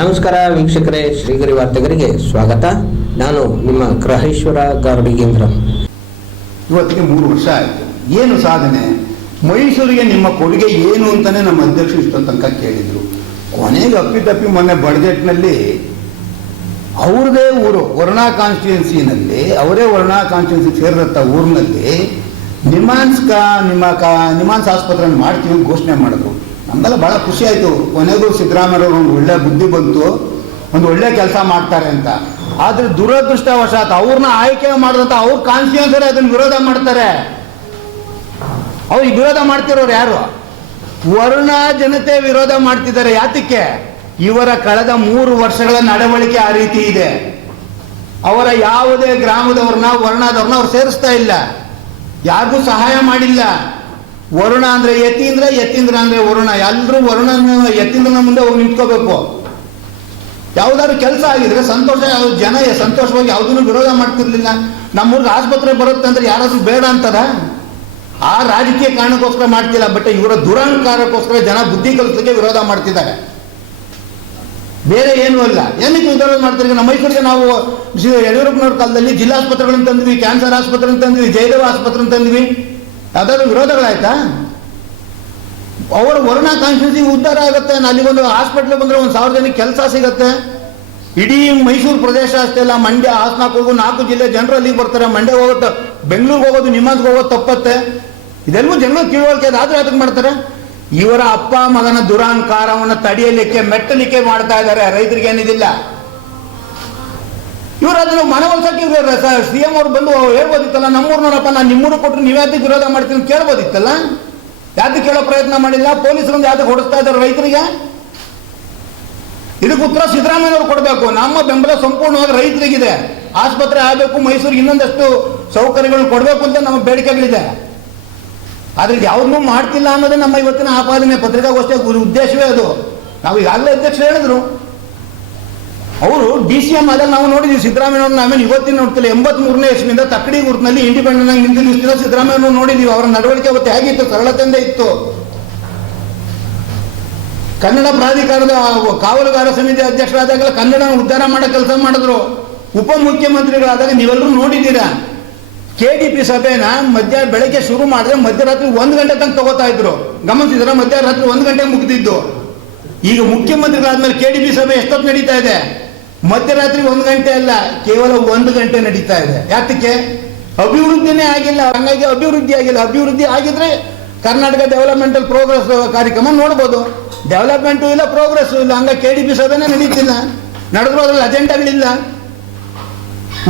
ನಮಸ್ಕಾರ ವೀಕ್ಷಕರೇ, ಶ್ರೀಗರಿ ವಾರ್ತೆಗರಿಗೆ ಸ್ವಾಗತ. ನಾನು ನಿಮ್ಮ ಗ್ರಹೇಶ್ವರ ಗಾರ್ಡಿಗೇಂದ್ರ. ಇವತ್ತಿಗೆ 3 ವರ್ಷ ಆಯಿತು. ಏನು ಸಾಧನೆ, ಮೈಸೂರಿಗೆ ನಿಮ್ಮ ಕೊಡುಗೆ ಏನು ಅಂತಾನೆ ನಮ್ಮ ಅಧ್ಯಕ್ಷರು ಇಷ್ಟೊಂದು ತನಕ ಕೇಳಿದ್ರು. ಕೊನೆಗೆ ಅಪ್ಪಿತಪ್ಪಿ ಮೊನ್ನೆ ಬಡ್ಜೆಟ್ನಲ್ಲಿ ಅವ್ರದೇ ಊರು ವರ್ಣಾ ಕಾನ್ಸ್ಟಿಟ್ಯೂನ್ಸಿನಲ್ಲಿ, ಅವರೇ ವರ್ಣಾ ಕಾನ್ಸ್ಟಿಟ್ಯೂನ್ಸಿ ಸೇರಿದಂಥ ಊರಿನಲ್ಲಿ ನಿಮಾನ್ಸ್ ಆಸ್ಪತ್ರೆಯನ್ನು ಮಾಡ್ತೀವಿ ಘೋಷಣೆ ಮಾಡಿದ್ರು. ನಮ್ಗೆಲ್ಲ ಭಾಳ ಖುಷಿ ಆಯಿತು. ಕೊನೆಗೂ ಸಿದ್ದರಾಮಯ್ಯವ್ರು ಒಂದು ಒಳ್ಳೆ ಬುದ್ಧಿ ಬಂತು, ಒಂದು ಒಳ್ಳೆ ಕೆಲಸ ಮಾಡ್ತಾರೆ ಅಂತ. ಆದರೆ ದುರದೃಷ್ಟವಶಾತ್ ಅವ್ರನ್ನ ಆಯ್ಕೆ ಮಾಡಿದಂಥ ಅವ್ರ ಕಾನ್ಸ್ಟಿಟ್ಯೂನ್ಸಿ ಅದನ್ನು ವಿರೋಧ ಮಾಡ್ತಾರೆ. ಅವ್ರಿಗೆ ವಿರೋಧ ಮಾಡ್ತಿರೋರು ಯಾರು? ವರ್ಣ ಜನತೆ ವಿರೋಧ ಮಾಡ್ತಿದ್ದಾರೆ. ಯಾತಕ್ಕೆ? ಇವರ ಕಳೆದ 3 ವರ್ಷಗಳ ನಡವಳಿಕೆ ಆ ರೀತಿ ಇದೆ. ಅವರ ಯಾವುದೇ ಗ್ರಾಮದವ್ರನ್ನ ವರ್ಣದವ್ರನ್ನ ಅವ್ರು ಸೇರಿಸ್ತಾ ಇಲ್ಲ, ಯಾರಿಗೂ ಸಹಾಯ ಮಾಡಿಲ್ಲ. ವರುಣ ಅಂದ್ರೆ ಯತೀಂದ್ರ, ಯತೀಂದ್ರ ಅಂದ್ರೆ ವರುಣ. ಎಲ್ಲರೂ ವರುಣ ಯತೀಂದ್ರನ ಮುಂದೆ ಹೋಗಿ ನಿಂತ್ಕೋಬೇಕು. ಯಾವುದಾದ್ರು ಕೆಲಸ ಆಗಿದ್ರೆ ಸಂತೋಷ, ಜನ ಸಂತೋಷವಾಗಿ ಯಾವುದನ್ನು ವಿರೋಧ ಮಾಡ್ತಿರ್ಲಿಲ್ಲ. ನಮ್ಮೂರ್ಗೆ ಆಸ್ಪತ್ರೆ ಬರುತ್ತೆ ಅಂದ್ರೆ ಯಾರಾದ್ರೂ ಬೇಡ ಅಂತಾರ? ಆ ರಾಜಕೀಯ ಕಾರಣಕ್ಕೋಸ್ಕರ ಮಾಡ್ತಿಲ್ಲ, ಬಟ್ ಇವರ ದುರಹಂಕಾರಕ್ಕೋಸ್ಕರ ಜನ ಬುದ್ಧಿ ಕಲಿಸಲಿಕ್ಕೆ ವಿರೋಧ ಮಾಡ್ತಿದ್ದಾರೆ, ಬೇರೆ ಏನೂ ಅಲ್ಲ. ಏನಕ್ಕೆ ವಿರೋಧ ಮಾಡ್ತಾರೆ? ನಮ್ಮ ಮೈಸೂರಿಗೆ ನಾವು ಯಡಿಯೂರಪ್ಪನವ್ರ ಕಾಲದಲ್ಲಿ ಜಿಲ್ಲಾಸ್ಪತ್ರೆಗಳನ್ನು ತಂದ್ವಿ, ಕ್ಯಾನ್ಸರ್ ಆಸ್ಪತ್ರೆ ತಂದ್ವಿ, ಜಯದೇವ ಆಸ್ಪತ್ರೆ ತಂದ್ವಿ. ಯಾವ್ದಾದ್ರು ವಿರೋಧಗಳಾಯ್ತಾ? ಅವರ ವರ್ಣ ಕಾನ್ಸ್ಟಿಟ್ಯೂನ್ಸಿ ಉದ್ಧಾರ ಆಗುತ್ತೆ. ಅಲ್ಲಿಗೊಂದು ಹಾಸ್ಪಿಟ್ಲ್ ಬಂದ್ರೆ 1000 ಜನಕ್ಕೆ ಕೆಲಸ ಸಿಗುತ್ತೆ. ಇಡೀ ಮೈಸೂರು ಪ್ರದೇಶ ಅಷ್ಟೇ ಅಲ್ಲ, ಮಂಡ್ಯ, ಹಾಸನಕ್ಕೆ ಹೋಗೋ 4 ಜಿಲ್ಲೆ ಜನರು ಅಲ್ಲಿಗೆ ಬರ್ತಾರೆ. ಮಂಡ್ಯ ಹೋಗುತ್ತೆ, ಬೆಂಗಳೂರಿಗೆ ಹೋಗೋದು, ನಿಮ್ಮಾನ್ಸ್ಗೆ ಹೋಗೋದು ತಪ್ಪತ್ತೆ. ಇದೆಲ್ಲವೂ ಜನರು ತಿಳುವಳಿಕೆ ಆದ್ರೆ ಅದಕ್ಕೆ ಮಾಡ್ತಾರೆ. ಇವರ ಅಪ್ಪ ಮಗನ ದುರಹಂಕಾರವನ್ನು ತಡೆಯಲಿಕ್ಕೆ, ಮೆಟ್ಟಲಿಕ್ಕೆ ಮಾಡ್ತಾ ಇದ್ದಾರೆ. ರೈತರಿಗೆ ಏನಿದಿಲ್ಲ. ಇವರು ಅದನ್ನು ಮನವೊಲಿಸಕ್ಕೆ CM ಅವ್ರು ಬಂದು ಹೇಳ್ಬೋದಿತ್ತಲ್ಲ, ನಮ್ಮೂರ್ನೋರಪ್ಪ ನಾನು ನಿಮ್ಮೂರು ಕೊಟ್ಟರು ನೀವ್ಯಾತಕ್ಕೆ ವಿರೋಧ ಮಾಡ್ತೀನಿ ಕೇಳ್ಬೋದಿತ್ತಲ್ಲ. ಯಾತಕ್ಕೆ ಕೇಳೋ ಪ್ರಯತ್ನ ಮಾಡಿಲ್ಲ? ಪೊಲೀಸರಿಂದ ಯಾತಕ್ಕೆ ಹೊಡಿಸ್ತಾ ಇದ್ದಾರೆ ರೈತರಿಗೆ? ಇದಕ್ಕೆ ಉತ್ತರ ಸಿದ್ದರಾಮಯ್ಯವ್ರು ಕೊಡಬೇಕು. ನಮ್ಮ ಬೆಂಬಲ ಸಂಪೂರ್ಣವಾಗಿ ರೈತರಿಗಿದೆ. ಆಸ್ಪತ್ರೆ ಆಗಬೇಕು, ಮೈಸೂರಿಗೆ ಇನ್ನೊಂದಷ್ಟು ಸೌಕರ್ಯಗಳನ್ನು ಕೊಡಬೇಕು ಅಂತ ನಮ್ಮ ಬೇಡಿಕೆಗಳಿದೆ. ಆದ್ರೆ ಯಾವ್ದನ್ನೂ ಮಾಡ್ತಿಲ್ಲ ಅನ್ನೋದೇ ನಮ್ಮ ಇವತ್ತಿನ ಆಪಾದನೆ, ಪತ್ರಿಕಾಗೋಷ್ಠಿಯ ಉದ್ದೇಶವೇ ಅದು. ನಾವು ಈಗಾಗಲೇ ಅಧ್ಯಕ್ಷರು ಹೇಳಿದ್ರು, ಅವರು DCM ಆದಾಗ ನಾವು ನೋಡಿದ್ವಿ ಸಿದ್ದರಾಮಯ್ಯವ್ರನ್ನ. ಆಮೇಲೆ ಇವತ್ತಿನ ನೋಡ್ತಿಲ್ಲ, 83ನೇ ಇಸ್ವಿಯಿಂದ ತಕ್ಕಡಿ ಗುರುತಿನಲ್ಲಿ ಇಂಡಿಪೆಂಡೆಂಟ್ ಆಗಿ ನಿಂತಿದ್ದ ಸಿದ್ದರಾಮಯ್ಯವ್ರನ್ನ ನೋಡಿದ್ವಿ. ಅವರ ನಡವಳಿಕೆ ಅವತ್ತು ಹೇಗಿತ್ತು? ಸರಳತೆಯಿಂದ ಇತ್ತು. ಕನ್ನಡ ಪ್ರಾಧಿಕಾರದ ಕಾವಲುಗಾರ ಸಮಿತಿ ಅಧ್ಯಕ್ಷರಾದಾಗ ಕನ್ನಡ ಉದ್ಧಾರ ಮಾಡೋ ಕೆಲಸ ಮಾಡಿದ್ರು. ಉಪಮುಖ್ಯಮಂತ್ರಿಗಳಾದಾಗ ನೀವೆಲ್ಲರೂ ನೋಡಿದ್ದೀರಾ, KDP ಸಭೆನ ಬೆಳಗ್ಗೆ ಶುರು ಮಾಡಿದ್ರೆ ಮಧ್ಯರಾತ್ರಿ 1 ಗಂಟೆ ತನಕ ತಗೋತಾ ಇದ್ರು. ಗಮನಿಸಿದ್ರ? ಮಧ್ಯರಾತ್ರಿ 1 ಗಂಟೆ ಮುಗಿದಿದ್ದು. ಈಗ ಮುಖ್ಯಮಂತ್ರಿಗಳಾದ್ಮೇಲೆ KDP ಸಭೆ ಎಷ್ಟೊತ್ತು ನಡೀತಾ ಇದೆ? ಮಧ್ಯರಾತ್ರಿ 1 ಗಂಟೆ ಅಲ್ಲ, ಕೇವಲ 1 ಗಂಟೆ ನಡೀತಾ ಇದೆ. ಯಾತಕ್ಕೆ? ಅಭಿವೃದ್ಧಿನೇ ಆಗಿಲ್ಲ. ಹಂಗಾಗಿ ಅಭಿವೃದ್ಧಿ ಆಗಿಲ್ಲ. ಅಭಿವೃದ್ಧಿ ಆಗಿದ್ರೆ ಕರ್ನಾಟಕ ಡೆವಲಪ್ಮೆಂಟಲ್ ಪ್ರೋಗ್ರೆಸ್ ಕಾರ್ಯಕ್ರಮ ನೋಡ್ಬೋದು. ಡೆವಲಪ್ಮೆಂಟು ಇಲ್ಲ, ಪ್ರೋಗ್ರೆಸ್ ಇಲ್ಲ. ಹಂಗಾಗಿ KDP ಸಭೆನೇ ನಡೀತಿಲ್ಲ. ನಡೆದ್ರು ಅದ್ರಲ್ಲಿ ಅಜೆಂಡಾಗಳಿಲ್ಲ.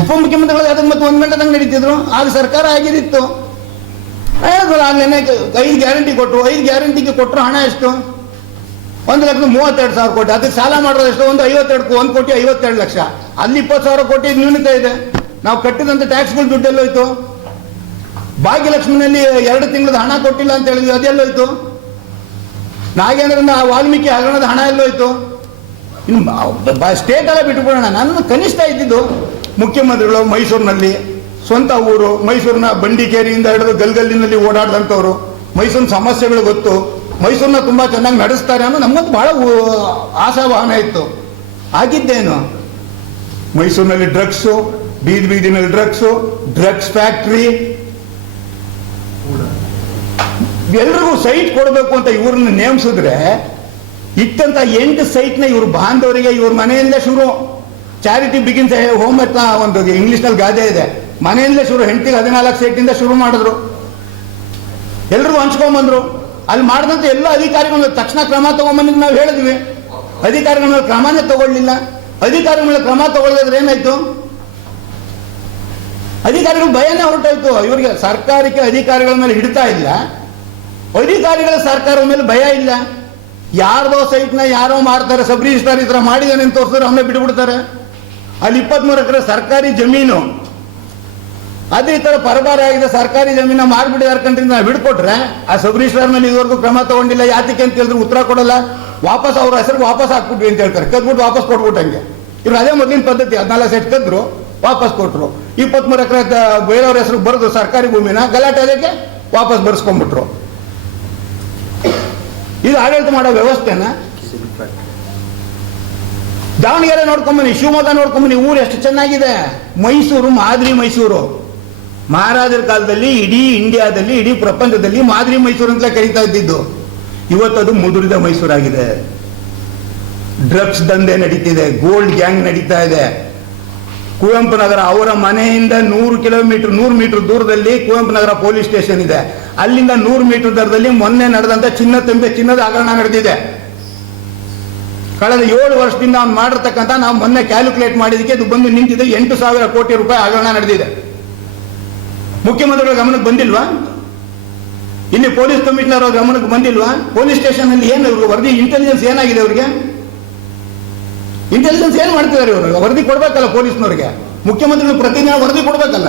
ಉಪಮುಖ್ಯಮಂತ್ರಿಗಳು ಅದಕ್ಕೆ ಮತ್ತೆ 1 ಗಂಟೆ ತನಕ ನಡೀತಿದ್ರು. ಆಗ ಸರ್ಕಾರ ಆಗಿದ್ದಿತ್ತು. ಆಗ್ಲೇನೆ 5 ಗ್ಯಾರಂಟಿ ಕೊಟ್ಟರು. 5 ಗ್ಯಾರಂಟಿಗೆ ಕೊಟ್ಟರು ಹಣ ಎಷ್ಟು? 1,32,000 ಕೋಟಿ. ಅದಕ್ಕೆ ಸಾಲ ಮಾಡೋದು ಎಷ್ಟು? 1,52,52 ಲಕ್ಷ. ಅಲ್ಲಿ 20,000 ಕೋಟಿ ನ್ಯೂನತೆ ಇದೆ. ನಾವು ಕಟ್ಟಿದಂತ ಟ್ಯಾಕ್ಸ್ಗಳು ದುಡ್ಡೆಲ್ಲೋಯ್ತು? ಭಾಗ್ಯಲಕ್ಷ್ಮಿನಲ್ಲಿ 2 ತಿಂಗಳದ ಹಣ ಕೊಟ್ಟಿಲ್ಲ ಅಂತ ಹೇಳಿದ್ವಿ, ಅದೆಲ್ಲೋಯ್ತು? ನಾಗೇಂದ್ರನ ವಾಲ್ಮೀಕಿ ಹಗರಣದ ಹಣ ಎಲ್ಲೋಯ್ತು? ಇನ್ನು ಸ್ಟೇಟ್ ಎಲ್ಲ ಬಿಟ್ಟುಬಿಡೋಣ. ನನ್ನ ಕನಿಷ್ಠ ಇದ್ದಿದ್ದು ಮುಖ್ಯಮಂತ್ರಿಗಳು ಮೈಸೂರಿನಲ್ಲಿ, ಸ್ವಂತ ಊರು ಮೈಸೂರಿನ ಬಂಡಿಕೇರಿಯಿಂದ ಹಿಡಿದು ಗಲ್ಗಲ್ಲಿನಲ್ಲಿ ಓಡಾಡಿದಂಥವ್ರು, ಮೈಸೂರಿನ ಸಮಸ್ಯೆಗಳು ಗೊತ್ತು, ಮೈಸೂರನ್ನ ತುಂಬಾ ಚೆನ್ನಾಗಿ ನಡೆಸ್ತಾರೆ ಅನ್ನೋ ನಮ್ಮಂತೂ ಬಹಳ ಆಶಾಭಾವನೆ ಇತ್ತು. ಆಗಿದ್ದೇನು? ಮೈಸೂರಿನಲ್ಲಿ ಡ್ರಗ್ಸು, ಬೀದಿನಲ್ಲಿ ಡ್ರಗ್ಸ್ ಫ್ಯಾಕ್ಟ್ರಿ, ಎಲ್ರಿಗೂ ಸೈಟ್ ಕೊಡಬೇಕು ಅಂತ ಇವ್ರನ್ನ ನೇಮಿಸಿದ್ರೆ ಇತ್ತಂತ 8 ಸೈಟ್ನ ಇವ್ರ ಬಾಂಧವರಿಗೆ ಇವ್ರ ಮನೆಯಿಂದ ಶುರು. ಚಾರಿಟಿ ಬಿಗಿನ್ಸ್ ಹೋಮ್ ಅಂತ ಒಂದು ಇಂಗ್ಲಿಷ್ನಲ್ಲಿ ಗಾದೆ ಇದೆ. ಮನೆಯಿಂದಲೇ ಶುರು. ಹೆಂಡತಿಗೆ 14 ಸೈಟಿಂದ ಶುರು ಮಾಡಿದ್ರು, ಎಲ್ರಿಗೂ ಹಂಚ್ಕೊಂಡ್ಬಂದ್ರು. ಅಲ್ಲಿ ಮಾಡಿದಂತೆ ಎಲ್ಲ ಅಧಿಕಾರಿಗಳು ತಕ್ಷಣ ಕ್ರಮ ತಗೊಂಡ್ಬಂದಿದ್ದು ನಾವು ಹೇಳಿದ್ವಿ. ಅಧಿಕಾರಿಗಳ ಮೇಲೆ ಕ್ರಮನೇ ತಗೊಳ್ಳಿಲ್ಲ. ಅಧಿಕಾರಿಗಳ ಮೇಲೆ ಕ್ರಮ ತಗೊಳ್ಳೋದ್ರೆ ಏನಾಯ್ತು? ಅಧಿಕಾರಿಗಳು ಭಯನೇ ಹೊರಟಾಯ್ತು. ಇವರಿಗೆ ಸರ್ಕಾರಕ್ಕೆ ಅಧಿಕಾರಿಗಳ ಮೇಲೆ ಹಿಡಿತಾ ಇಲ್ಲ, ಅಧಿಕಾರಿಗಳ ಸರ್ಕಾರದ ಮೇಲೆ ಭಯ ಇಲ್ಲ. ಯಾರ್ದೋ ಸೈಟ್ನ ಯಾರೋ ಮಾಡ್ತಾರೆ, ಸಬ್ ರಿಜಿಸ್ಟ್ರಾರ್ ಈ ಥರ ಮಾಡಿದಾನೆ ಅಂತ ತೋರಿಸಿದ್ರೆ ಅವನ್ನ ಬಿಟ್ಬಿಡ್ತಾರೆ. ಅಲ್ಲಿ 23 ಎಕರೆ ಸರ್ಕಾರಿ ಜಮೀನು, ಅದೇ ಈ ಥರ ಪರಬಾರ ಆಗಿದೆ ಸರ್ಕಾರಿ ಜಮೀನ ಮಾರ್ಬಿಟ್ಟು ಕಂಟ್ರಿಂದ ನಾವು ಬಿಡ್ಕೊಟ್ರೆ ಆ ಸಬ್ ರಿಜಿಸ್ಟ್ರಾರ್ ಮೇಲೆ ಇದುವರೆಗೂ ಕ್ರಮ ತಗೊಂಡಿಲ್ಲ. ಯಾತಕ್ಕೆ ಅಂತ ಹೇಳಿದ್ರು ಉತ್ತರ ಕೊಡಲ್ಲ. ವಾಪಸ್ ಅವ್ರ ಹೆಸರಿಗೆ ವಾಪಸ್ ಹಾಕ್ಬಿಟ್ವಿ ಅಂತ ಹೇಳ್ತಾರೆ. ಕದ್ಬಿಟ್ಟು ವಾಪಸ್ ಕೊಟ್ಬಿಟ್ಟಂಗೆ. ಇವ್ರು ಅದೇ ಮೊದಲಿನ ಪದ್ಧತಿ. 14 ಸೈಟ್ ಕದ್ರು, ವಾಪಸ್ ಕೊಟ್ಟರು. 23 ಎಕರೆ ಬೇರೆಯವ್ರ ಹೆಸರು ಬರೆದು ಸರ್ಕಾರಿ ಭೂಮಿನ ಗಲಾಟೆ ಅದಕ್ಕೆ ವಾಪಸ್ ಬರ್ಸ್ಕೊಂಡ್ಬಿಟ್ರು. ಇದು ಆಡಳಿತ ಮಾಡೋ ವ್ಯವಸ್ಥೆನ ದಾವಣಗೆರೆ ನೋಡ್ಕೊಂಬನ್ನಿ, ಶಿವಮೊಗ್ಗ ನೋಡ್ಕೊಂಬನ್ನಿ, ಊರು ಎಷ್ಟು ಚೆನ್ನಾಗಿದೆ. ಮೈಸೂರು ಮಾದರಿ ಮೈಸೂರು. ಮಹಾರಾಜರ ಕಾಲದಲ್ಲಿ ಇಡೀ ಇಂಡಿಯಾದಲ್ಲಿ, ಇಡೀ ಪ್ರಪಂಚದಲ್ಲಿ ಮಾದರಿ ಮೈಸೂರು ಅಂತಲೇ ಕರೀತಾ ಇದ್ದಿದ್ದು. ಇವತ್ತದು ಮುದುರಿದ ಮೈಸೂರಾಗಿದೆ. ಡ್ರಗ್ಸ್ ದಂಧೆ ನಡೀತಿದೆ, ಗೋಲ್ಡ್ ಗ್ಯಾಂಗ್ ನಡೀತಾ ಇದೆ. ಕುವೆಂಪು ನಗರ, ಅವರ ಮನೆಯಿಂದ 100 ಮೀಟರ್ ದೂರದಲ್ಲಿ ಕುವೆಂಪು ನಗರ ಪೊಲೀಸ್ ಸ್ಟೇಷನ್ ಇದೆ. ಅಲ್ಲಿಂದ 100 ಮೀಟರ್ ದೂರದಲ್ಲಿ ಮೊನ್ನೆ ನಡೆದಂತ ಚಿನ್ನದ ಹಗರಣ ನಡೆದಿದೆ. ಕಳೆದ 7 ವರ್ಷದಿಂದ ಅವ್ನು ಮಾಡಿರ್ತಕ್ಕಂಥ, ನಾವು ಮೊನ್ನೆ ಕ್ಯಾಲ್ಕುಲೇಟ್ ಮಾಡಿದಕ್ಕೆ ಇದು ಬಂದು ನಿಂತಿದೆ 8,000 ಕೋಟಿ ರೂಪಾಯಿ ಹಗರಣ ನಡೆದಿದೆ. ಮುಖ್ಯಮಂತ್ರಿಗಳ ಗಮನಕ್ಕೆ ಬಂದಿಲ್ವಾ? ಇಲ್ಲಿ ಪೊಲೀಸ್ ಕಮಿಷನರ್ ಅವ್ರ ಗಮನಕ್ಕೆ ಬಂದಿಲ್ವಾ? ಪೊಲೀಸ್ ಸ್ಟೇಷನ್ ಅಲ್ಲಿ ಏನು ವರದಿ, ಇಂಟೆಲಿಜೆನ್ಸ್ ಏನಾಗಿದೆ ಅವರಿಗೆ? ಇಂಟೆಲಿಜೆನ್ಸ್ ಏನ್ ಮಾಡ್ತಿದ್ದಾರೆ ಇವರು? ವರದಿ ಕೊಡ್ಬೇಕಲ್ಲ ಪೊಲೀಸ್ನವ್ರಿಗೆ. ಮುಖ್ಯಮಂತ್ರಿಗಳು ಪ್ರತಿದಿನ ವರದಿ ಕೊಡ್ಬೇಕಲ್ಲ.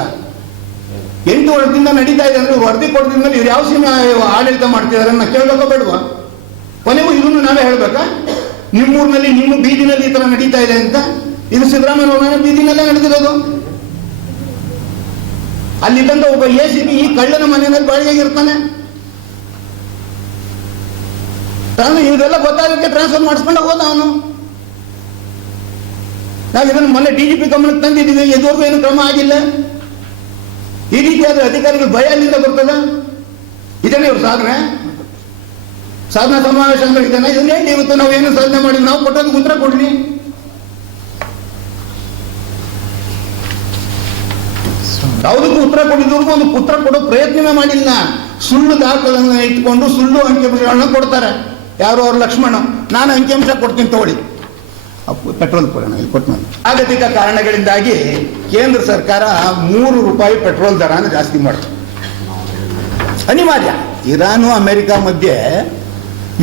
8 ವರ್ಷದಿಂದ ನಡೀತಾ ಇದೆ ಅಂದ್ರೆ ವರದಿ ಕೊಡ್ತಿದ ಮೇಲೆ ಇವ್ರು ಯಾವ ಸೀಮೆ ಆಡಳಿತ ಮಾಡ್ತಿದ್ದಾರೆ ಅನ್ನೋ ಕೇಳಬೇಕೋ ಬೇಡವಾ? ಕೊನೆಗೂ ಇದನ್ನು ನಾವೇ ಹೇಳ್ಬೇಕಾ? ನಿಮ್ಮೂರಿನಲ್ಲಿ, ನಿಮ್ಮ ಬೀದಿನಲ್ಲಿ ಈ ತರ ನಡೀತಾ ಇದೆ ಅಂತ. ಇದು ಸಿದ್ದರಾಮಯ್ಯ ಬೀದಿನಲ್ಲೇ ನಡೆದಿರೋದು. ಅಲ್ಲಿದ್ದಂತ ಒಬ್ಬ ACP ಈ ಕಳ್ಳನ ಮನೆಯಲ್ಲಿ ಬಾಡಿಗೆಗಿರ್ತಾನೆ. ತಾನು ಇದೆಲ್ಲ ಗೊತ್ತಾಗಕ್ಕೆ ಟ್ರಾನ್ಸ್ಫರ್ ಮಾಡಿಸ್ಕೊಂಡು ಹೋದ ಅವನು. ನಾವು ಇದನ್ನು ಮೊನ್ನೆ DGP ಗಮನಕ್ಕೆ ತಂದಿದ್ದೀವಿ, ಇದುವರೆಗೂ ಏನು ಕ್ರಮ ಆಗಿಲ್ಲ. ಈ ರೀತಿಯಾದ ಅಧಿಕಾರಿಗಳು ಭಯ ಅಲ್ಲಿಂದ ಬರ್ತದ? ಇದನ್ನೇ ಇವ್ರು ಸಾಧನಾ ಸಮಾವೇಶ ಅಂದ್ರೆ ಇದನ್ನ ಹೇಳಿ ಇವತ್ತು ನಾವು ಏನು ಸಾಧನೆ ಮಾಡಿ ನಾವು ಕೊಟ್ಟೋದಕ್ಕೆ ಉತ್ತರ ಕೊಡ್ಲಿ. ಯಾವುದಕ್ಕೂ ಉತ್ತರ ಕೊಟ್ಟಿದ್ದವ್ರಿಗೂ ಒಂದು ಉತ್ತರ ಕೊಡೋ ಪ್ರಯತ್ನವೇ ಮಾಡಿಲ್ಲ. ಸುಳ್ಳು ದಾಖಲೆಗಳನ್ನು ಇಟ್ಕೊಂಡು ಸುಳ್ಳು ಅಂಕಿಅಂಶಗಳನ್ನ ಕೊಡ್ತಾರೆ. ಯಾರು ಅವ್ರ ಲಕ್ಷ್ಮಣ, ನಾನು ಅಂಕಿಅಂಶ ಕೊಡ್ತೀನಿ ತಗೊಳ್ಳಿ, ಪೆಟ್ರೋಲ್ ಕೊಡೋಣ ಇಲ್ಲಿ ಕೊಟ್ಟು. ಜಾಗತಿಕ ಕಾರಣಗಳಿಂದಾಗಿ ಕೇಂದ್ರ ಸರ್ಕಾರ 3 ರೂಪಾಯಿ ಪೆಟ್ರೋಲ್ ದರನ ಜಾಸ್ತಿ ಮಾಡ್ತಾರೆ. ಅನಿವಾರ್ಯ. ಇರಾನು ಅಮೆರಿಕ ಮಧ್ಯೆ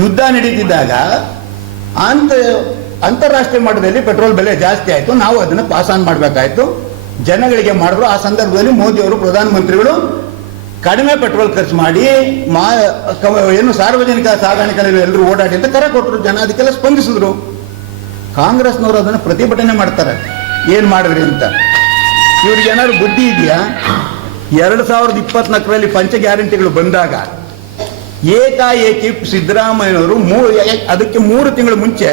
ಯುದ್ಧ ನಡೀತಿದ್ದಾಗ ಅಂತಾರಾಷ್ಟ್ರೀಯ ಮಟ್ಟದಲ್ಲಿ ಪೆಟ್ರೋಲ್ ಬೆಲೆ ಜಾಸ್ತಿ ಆಯಿತು. ನಾವು ಅದನ್ನು ಪಾಸ್ ಆನ್ ಮಾಡಬೇಕಾಯ್ತು, ಜನಗಳಿಗೆ ಮಾಡಿದ್ರು. ಆ ಸಂದರ್ಭದಲ್ಲಿ ಮೋದಿ ಅವರು, ಪ್ರಧಾನಮಂತ್ರಿಗಳು ಕಡಿಮೆ ಪೆಟ್ರೋಲ್ ಖರ್ಚು ಮಾಡಿ ಏನು ಸಾರ್ವಜನಿಕ ಸಾಗಾಣಿಕೆಗಳಲ್ಲಿ ಎಲ್ಲರೂ ಓಡಾಡಿ ಅಂತ ಕರೆ ಕೊಟ್ಟರು. ಜನ ಅದಕ್ಕೆಲ್ಲ ಸ್ಪಂದಿಸಿದ್ರು. ಕಾಂಗ್ರೆಸ್ನವರು ಅದನ್ನು ಪ್ರತಿಭಟನೆ ಮಾಡ್ತಾರೆ, ಏನ್ ಮಾಡಿದ್ರಿ ಅಂತ. ಇವ್ರಿಗೆ ಏನಾದ್ರು ಬುದ್ಧಿ ಇದೆಯಾ? 2024ರಲ್ಲಿ ಪಂಚ ಗ್ಯಾರಂಟಿಗಳು ಬಂದಾಗ ಏಕಾಏಕಿ ಸಿದ್ದರಾಮಯ್ಯನವರು ಅದಕ್ಕೆ 3 ತಿಂಗಳ ಮುಂಚೆ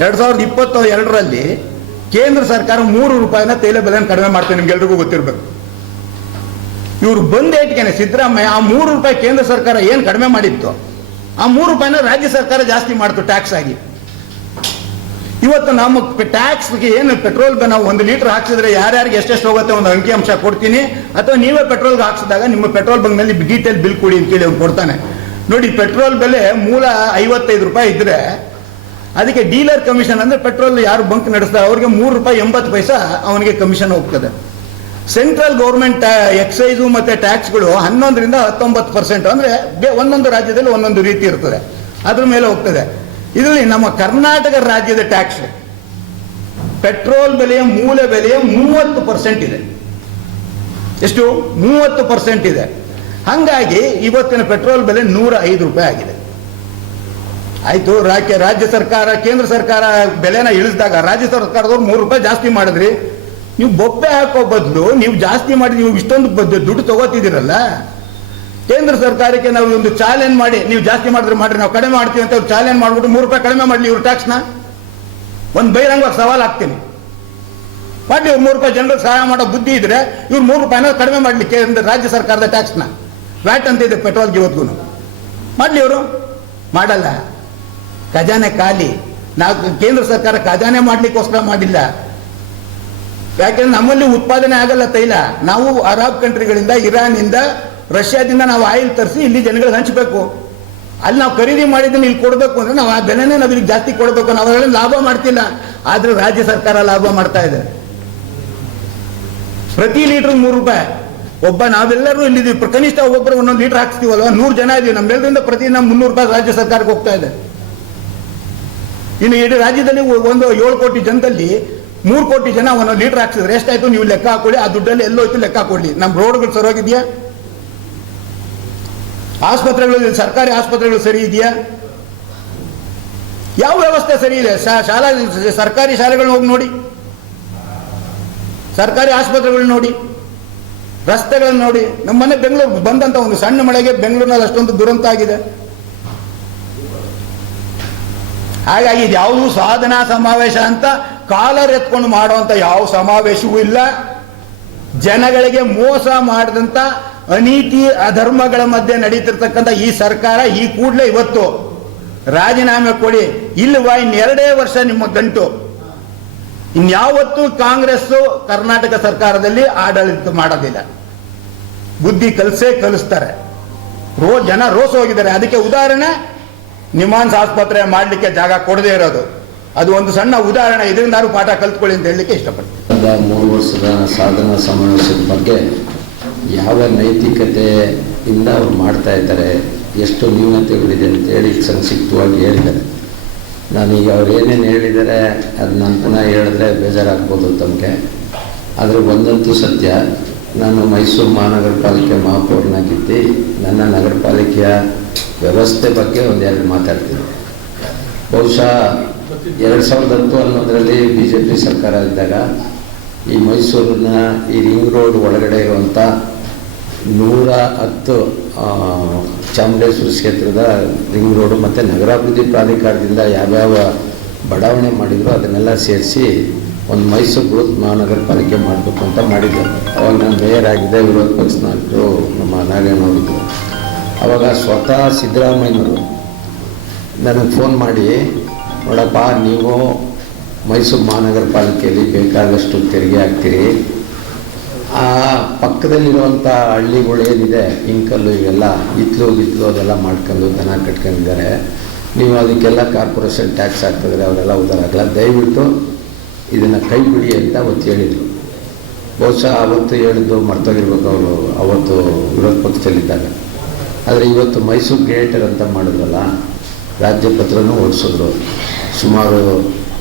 2022ರಲ್ಲಿ ಕೇಂದ್ರ ಸರ್ಕಾರ 3 ರೂಪಾಯಿನ ತೈಲ ಬೆಲೆಯನ್ನು ಕಡಿಮೆ ಮಾಡ್ತಾರೆ. ನಿಮ್ಗೆಲ್ರಿಗೂ ಗೊತ್ತಿರಬೇಕು. ಇವರು ಬಂದೇಟಿಗೆ ಸಿದ್ದರಾಮಯ್ಯ ಆ 3 ರೂಪಾಯಿ ಕೇಂದ್ರ ಸರ್ಕಾರ ಏನು ಕಡಿಮೆ ಮಾಡಿತ್ತು, ಆ 3 ರೂಪಾಯಿನ ರಾಜ್ಯ ಸರ್ಕಾರ ಜಾಸ್ತಿ ಮಾಡ್ತು ಟ್ಯಾಕ್ಸ್ ಆಗಿ. ಇವತ್ತು ನಮ್ಮ ಟ್ಯಾಕ್ಸ್ಗೆ ಏನು ಪೆಟ್ರೋಲ್ ನಾವು 1 ಲೀಟರ್ ಹಾಕ್ಸಿದ್ರೆ ಯಾರ್ಯಾರಿಗೆ ಎಷ್ಟೆಷ್ಟು ಹೋಗುತ್ತೆ ಒಂದು ಅಂಕಿಅಂಶ ಕೊಡ್ತೀನಿ, ಅಥವಾ ನೀವೇ ಪೆಟ್ರೋಲ್ಗೆ ಹಾಕ್ಸಿದಾಗ ನಿಮ್ಮ ಪೆಟ್ರೋಲ್ ಬಂಕ್ ನಲ್ಲಿ ಡೀಟೇಲ್ ಬಿಲ್ ಕೊಡಿ ಅಂತೇಳಿ ಅವ್ನು ಕೊಡ್ತಾನೆ. ನೋಡಿ, ಪೆಟ್ರೋಲ್ ಬೆಲೆ ಮೂಲ 55 ರೂಪಾಯಿ ಇದ್ರೆ ಅದಕ್ಕೆ ಡೀಲರ್ ಕಮಿಷನ್ ಅಂದ್ರೆ ಪೆಟ್ರೋಲ್ ಯಾರು ಬಂಕ್ ನಡೆಸ್ತಾರೆ ಅವ್ರಿಗೆ 3 ರೂಪಾಯಿ 80 ಪೈಸಾ ಅವನಿಗೆ ಕಮಿಷನ್ ಹೋಗ್ತದೆ. ಸೆಂಟ್ರಲ್ ಗೌರ್ಮೆಂಟ್ ಎಕ್ಸೈಸು ಮತ್ತೆ ಟ್ಯಾಕ್ಸ್ಗಳು 11ರಿಂದ 19% ಅಂದ್ರೆ ಒಂದೊಂದು ರಾಜ್ಯದಲ್ಲಿ ಒಂದೊಂದು ರೀತಿ ಇರ್ತದೆ, ಅದ್ರ ಮೇಲೆ ಹೋಗ್ತದೆ. ಇದರಲ್ಲಿ ನಮ್ಮ ಕರ್ನಾಟಕ ರಾಜ್ಯದ ಟ್ಯಾಕ್ಸ್ ಪೆಟ್ರೋಲ್ ಬೆಲೆಯ ಮೂಲ ಬೆಲೆಯ 30% ಇದೆ. ಎಷ್ಟು? 30% ಇದೆ. ಹಂಗಾಗಿ ಇವತ್ತಿನ ಪೆಟ್ರೋಲ್ ಬೆಲೆ 105 ರೂಪಾಯಿ ಆಗಿದೆ. ಆಯ್ತು, ರಾಜ್ಯ ಸರ್ಕಾರ ಕೇಂದ್ರ ಸರ್ಕಾರ ಬೆಲೆನ ಇಳಿಸಿದಾಗ ರಾಜ್ಯ ಸರ್ಕಾರದವ್ರು 3 ರೂಪಾಯಿ ಜಾಸ್ತಿ ಮಾಡಿದ್ರಿ. ನೀವು ಬೊಬ್ಬೆ ಹಾಕೋ ಬದಲು ನೀವು ಜಾಸ್ತಿ ಮಾಡಿ ನೀವು ಇಷ್ಟೊಂದು ದುಡ್ಡು ತಗೋತಿದ್ದೀರಲ್ಲ, ಕೇಂದ್ರ ಸರ್ಕಾರಕ್ಕೆ ನಾವು ಒಂದು ಚಾಲೆಂಜ್ ಮಾಡಿ, ನೀವು ಜಾಸ್ತಿ ಮಾಡಿದ್ರೆ ಮಾಡ್ರಿ, ನಾವು ಕಡಿಮೆ ಮಾಡ್ತೀವಿ ಅಂತ ಚಾಲೆಂಜ್ ಮಾಡ್ಬಿಟ್ಟು 3 ರೂಪಾಯಿ ಕಡಿಮೆ ಮಾಡಲಿ ಇವ್ರ ಟ್ಯಾಕ್ಸ್ನ. ಒಂದು ಬಹಿರಂಗವಾಗಿ ಸವಾಲು ಹಾಕ್ತೀನಿ, ಮಾಡಿ. ಇವ್ರು 3 ರೂಪಾಯಿ ಜನರಿಗೆ ಸಹಾಯ ಮಾಡೋ ಬುದ್ಧಿ ಇದ್ರೆ ಇವ್ರು 3 ರೂಪಾಯಿನ ಕಡಿಮೆ ಮಾಡಲಿ ಕೇಂದ್ರ ರಾಜ್ಯ ಸರ್ಕಾರದ ಟ್ಯಾಕ್ಸ್ನ. ವ್ಯಾಟ್ ಅಂತ ಇದೆ ಪೆಟ್ರೋಲ್ಗೆ ಇವತ್ತಿಗೂ, ಮಾಡಲಿ. ಇವರು ಮಾಡಲ್ಲ. ಖಜಾನೆ ಖಾಲಿ. ನಾವು ಕೇಂದ್ರ ಸರ್ಕಾರ ಖಜಾನೆ ಮಾಡ್ಲಿಕ್ಕೋಸ್ಕರ ಮಾಡಿಲ್ಲ. ಯಾಕೆಂದ್ರೆ ನಮ್ಮಲ್ಲಿ ಉತ್ಪಾದನೆ ಆಗಲ್ಲ ತೈಲ. ನಾವು ಅರಬ್ ಕಂಟ್ರಿಗಳಿಂದ, ಇರಾನಿಂದ, ರಷ್ಯಾದಿಂದ ನಾವು ಆಯಿಲ್ ತರಿಸಿ ಇಲ್ಲಿ ಜನಗಳಿಗೆ ಹಂಚಬೇಕು. ಅಲ್ಲಿ ನಾವು ಖರೀದಿ ಮಾಡಿದ್ದನ್ನು ಇಲ್ಲಿ ಕೊಡಬೇಕು ಅಂದ್ರೆ ನಾವು ಆ ಬೆಲೆನೇ ನಾವು ಇಲ್ಲಿ ಜಾಸ್ತಿ ಕೊಡಬೇಕು. ನಾವು ಅದರಲ್ಲಿ ಲಾಭ ಮಾಡ್ತಿಲ್ಲ, ಆದ್ರೆ ರಾಜ್ಯ ಸರ್ಕಾರ ಲಾಭ ಮಾಡ್ತಾ ಇದೆ. ಪ್ರತಿ ಲೀಟರ್ 3 ರೂಪಾಯಿ. ನಾವೆಲ್ಲರೂ ಇಲ್ಲಿದ್ದೀವಿ, ಕನಿಷ್ಠ ಒಬ್ಬೊಬ್ಬರು 1 ಲೀಟರ್ ಹಾಕ್ಸ್ತೀವಲ್ವ, 100 ಜನ ಇದೀವಿ. ನಮ್ಮೆಲ್ಲರಿಂದ ಪ್ರತಿದಿನ 300 ರೂಪಾಯಿ ರಾಜ್ಯ ಸರ್ಕಾರಕ್ಕೆ ಹೋಗ್ತಾ ಇದೆ. ಇನ್ನು ಇಡೀ ರಾಜ್ಯದಲ್ಲಿ 7 ಕೋಟಿ ಜನದಲ್ಲಿ 3 ಕೋಟಿ ಜನ 1 ಲೀಟರ್ ಹಾಕ್ಸಿದ್ರೆ ಎಷ್ಟಾಯ್ತು ನೀವು ಲೆಕ್ಕ ಹಾಕೊಳ್ಳಿ. ಆ ದುಡ್ಡಲ್ಲಿ ಎಲ್ಲೋಯ್ತು ಲೆಕ್ಕ ಹಾಕೊಳ್ಳಿ. ನಮ್ಮ ರೋಡ್ಗಳು ಸರಿಯಾಗಿದೆಯಾ? ಆಸ್ಪತ್ರೆಗಳು, ಸರ್ಕಾರಿ ಆಸ್ಪತ್ರೆಗಳು ಸರಿ ಇದೆಯಾ? ಯಾವ ವ್ಯವಸ್ಥೆ ಸರಿ ಇದೆ? ಸರ್ಕಾರಿ ಶಾಲೆಗಳನ್ನ ಹೋಗಿ ನೋಡಿ, ಸರ್ಕಾರಿ ಆಸ್ಪತ್ರೆಗಳನ್ನ ನೋಡಿ, ರಸ್ತೆಗಳನ್ನ ನೋಡಿ. ನಮ್ಮ ಮನೆ ಬೆಂಗಳೂರು ಬಂದಂತ ಒಂದು ಸಣ್ಣ ಮಳೆಗೆ ಬೆಂಗಳೂರಿನಲ್ಲಿ ಅಷ್ಟೊಂದು ದುರಂತ ಆಗಿದೆ. ಹಾಗಾಗಿ ಇದು ಯಾವುದೂ ಸಾಧನಾ ಸಮಾವೇಶ ಅಂತ ಕಾಲರ್ ಎತ್ಕೊಂಡು ಮಾಡುವಂಥ ಯಾವ ಸಮಾವೇಶವೂ ಇಲ್ಲ. ಜನಗಳಿಗೆ ಮೋಸ ಮಾಡಿದಂಥ ಅನೀತಿ ಅಧರ್ಮಗಳ ಮಧ್ಯೆ ನಡೀತಿರ್ತಕ್ಕಂಥ ಈ ಸರ್ಕಾರ ಈ ಕೂಡಲೇ ಇವತ್ತು ರಾಜೀನಾಮೆ ಕೊಡಿ, ಇಲ್ವಾ ಇನ್ನೆರಡೇ ವರ್ಷ ನಿಮ್ಮ ಗಂಟು. ಇನ್ಯಾವತ್ತೂ ಕಾಂಗ್ರೆಸ್ಸು ಕರ್ನಾಟಕ ಸರ್ಕಾರದಲ್ಲಿ ಆಡಳಿತ ಮಾಡೋದಿಲ್ಲ. ಬುದ್ಧಿ ಕಲಿಸ್ತಾರೆ. ಜನ ರೋಸ್ ಹೋಗಿದ್ದಾರೆ. ಅದಕ್ಕೆ ಉದಾಹರಣೆ ನಿಮಾನ್ಸ್ ಆಸ್ಪತ್ರೆ ಮಾಡಲಿಕ್ಕೆ ಜಾಗ ಕೊಡದೇ ಇರೋದು, ಅದು ಒಂದು ಸಣ್ಣ ಉದಾಹರಣೆ. ಇದರಿಂದಾರು ಪಾಠ ಕಲ್ತ್ಕೊಳ್ಳಿ ಅಂತ ಹೇಳಲಿಕ್ಕೆ ಇಷ್ಟಪಡ್ತೀನಿ. 3 ವರ್ಷದ ಸಾಧನಾ ಸಮಾವೇಶದ ಬಗ್ಗೆ ಯಾವ ನೈತಿಕತೆಯಿಂದ ಅವ್ರು ಮಾಡ್ತಾ ಇದ್ದಾರೆ, ಎಷ್ಟು ನ್ಯೂನತೆಗಳಿದೆ ಅಂತೇಳಿ ಸಂಕ್ಷಿಪ್ತವಾಗಿ ಹೇಳಿದ್ದಾರೆ. ನಾನೀಗ ಅವ್ರು ಏನೇನು ಹೇಳಿದ್ದಾರೆ ಅದು ನಾನು ಪುನಃ ಹೇಳಿದ್ರೆ ಬೇಜಾರಾಗ್ಬೋದು ತಮಗೆ. ಆದರೆ ಒಂದಂತೂ ಸತ್ಯ, ನಾನು ಮೈಸೂರು ಮಹಾನಗರ ಪಾಲಿಕೆ ಮಹಾಪೌರನಾಗಿದ್ದು ನನ್ನ ನಗರ ಪಾಲಿಕೆಯ ವ್ಯವಸ್ಥೆ ಬಗ್ಗೆ ಒಂದೆರಡು ಮಾತಾಡ್ತೀನಿ. ಬಹುಶಃ 2010 BJP ಸರ್ಕಾರ ಇದ್ದಾಗ ಈ ಮೈಸೂರಿನ ಈ ರಿಂಗ್ ರೋಡ್ ಒಳಗಡೆ ಇರುವಂಥ 110 ಚಾಮುಂಡೇಶ್ವರಿ ಕ್ಷೇತ್ರದ ರಿಂಗ್ ರೋಡು ಮತ್ತು ನಗರಾಭಿವೃದ್ಧಿ ಪ್ರಾಧಿಕಾರದಿಂದ ಯಾವ್ಯಾವ ಬಡಾವಣೆ ಮಾಡಿದ್ರು ಅದನ್ನೆಲ್ಲ ಸೇರಿಸಿ ಒಂದು ಮೈಸೂರು ಬೃಹತ್ ಮಹಾನಗರ ಪಾಲಿಕೆ ಮಾಡಬೇಕು ಅಂತ ಮಾಡಿದ್ದರು. ಅವಾಗ ನಾನು ಮೇಯರ್ ಆಗಿದೆ, ವಿರೋಧ ಪಕ್ಷ ನಾಯಕರು ನಮ್ಮ ನಾಗೇನವರಿದ್ದರು. ಆವಾಗ ಸ್ವತಃ ಸಿದ್ದರಾಮಯ್ಯನವರು ನನಗೆ ಫೋನ್ ಮಾಡಿ, ನೋಡಪ್ಪ ನೀವು ಮೈಸೂರು ಮಹಾನಗರ ಪಾಲಿಕೆಯಲ್ಲಿ ಬೇಕಾದಷ್ಟು ತೆರಿಗೆ ಹಾಕ್ತೀರಿ, ಆ ಪಕ್ಕದಲ್ಲಿರುವಂಥ ಹಳ್ಳಿಗಳೇನಿದೆ ಇಂಕಲ್ಲು ಇವೆಲ್ಲ ಇತ್ಲು ಅದೆಲ್ಲ ಮಾಡ್ಕೊಂಡು ದನ ಕಟ್ಕೊಂಡಿದ್ದಾರೆ, ನೀವು ಅದಕ್ಕೆಲ್ಲ ಕಾರ್ಪೊರೇಷನ್ ಟ್ಯಾಕ್ಸ್ ಹಾಕಿದ್ರೆ ಅವರೆಲ್ಲ ಉದ್ದಾರ ಆಗಲ್ಲ, ದಯವಿಟ್ಟು ಇದನ್ನು ಕೈ ಬಿಡಿ ಅಂತ ಅವತ್ತು ಹೇಳಿದರು. ಬಹುಶಃ ಅವತ್ತು ಹೇಳಿದ್ದು ಮರ್ತೋಗಿರ್ಬೇಕು ಅವರು, ಅವತ್ತು ವಿರೋಧ ಪಕ್ಷದಲ್ಲಿದ್ದಾಗ. ಆದರೆ ಇವತ್ತು ಮೈಸೂರು ಗ್ರೇಟರ್ ಅಂತ ಮಾಡಿದ್ರಲ್ಲ, ರಾಜ್ಯ ಪತ್ರನೂ ಹೊರಡಿಸಿದ್ರು. ಸುಮಾರು